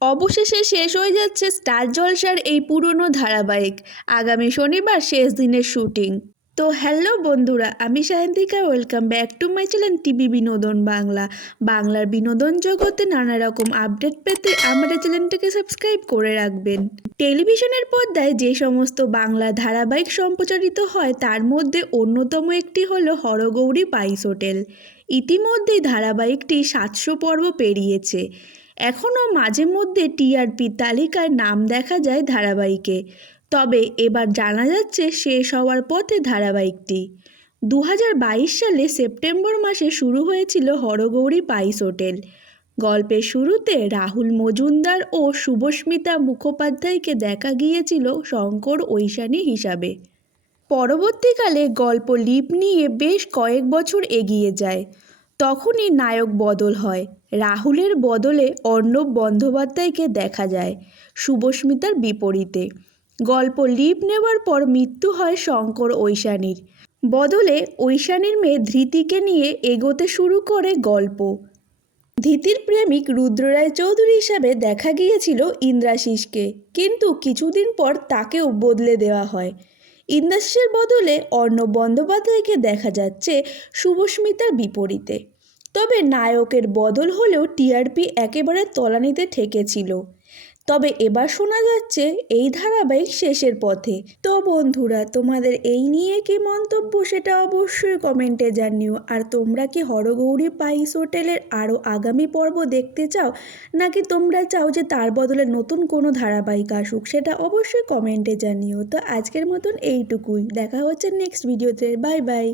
অবশেষে শেষ হয়ে যাচ্ছে স্টার জলসার এই পুরনো ধারাবাহিক। আগামী শনিবার শেষ দিনের শুটিং। তো হ্যালো বন্ধুরা, আমি Sayantika. Welcome back to my channel TV বিনোদন বাংলা। বাংলার বিনোদন জগতে নানা রকম আপডেট পেতে আমাদের চ্যানেলটাকে সাবস্ক্রাইব করে রাখবেন। টেলিভিশনের পর্দায় যে সমস্ত বাংলা ধারাবাহিক সম্প্রচারিত হয় তার মধ্যে অন্যতম একটি হলো হরগৌরী পাইস হোটেল। ইতিমধ্যেই ধারাবাহিকটি 700 পর্ব পেরিয়েছে। এখনও মাঝে মধ্যে টিআরপি তালিকায় নাম দেখা যায় ধারাবাহিকে। তবে এবার জানা যাচ্ছে শেষ হওয়ার পথে ধারাবাহিকটি। 2022 সালে সেপ্টেম্বর মাসে শুরু হয়েছিল হরগৌরী পাইস হোটেল। গল্পের শুরুতে রাহুল মজুমদার ও শুভস্মিতা মুখোপাধ্যায়কে দেখা গিয়েছিল শঙ্কর ঐশানী হিসাবে। পরবর্তীকালে গল্প লিপ নিয়ে বেশ কয়েক বছর এগিয়ে যায়। তখনই নায়ক বদল হয়। রাহুলের বদলে অর্ণব বন্দ্যোপাধ্যায়কে দেখা যায় শুভস্মিতার বিপরীতে। গল্প লিপ নেওয়ার পর মৃত্যু হয় শঙ্কর ঐশানীর। বদলে ঐশানীর মেয়ে ধৃতিকে নিয়ে এগোতে শুরু করে গল্প। ধৃতির প্রেমিক রুদ্র রায় চৌধুরী হিসাবে দেখা গিয়েছিল ইন্দ্রাশিসকে, কিন্তু কিছুদিন পর তাকেও বদলে দেওয়া হয়। ইন্দ্রাশিসের বদলে অর্ণব বন্দ্যোপাধ্যায়কে দেখা যাচ্ছে শুভস্মিতার বিপরীতে। তবে নায়কের বদল হলেও টিআরপি একেবারে তলানিতে ঠেকেছিল। তবে এবার শোনা যাচ্ছে এই ধারাবাহিক শেষের পথে। তো বন্ধুরা, তোমাদের এই নিয়ে কি মন্তব্য সেটা অবশ্যই কমেন্টে জানিও। আর তোমরা কি হরগৌরী পাইস হোটেলের আরও আগামী পর্ব দেখতে চাও, নাকি তোমরা চাও যে তার বদলে নতুন কোনো ধারাবাহিক আসুক, সেটা অবশ্যই কমেন্টে জানিও। তো আজকের মতন এইটুকুই, দেখা হচ্ছে নেক্সট ভিডিওতে। Bye bye.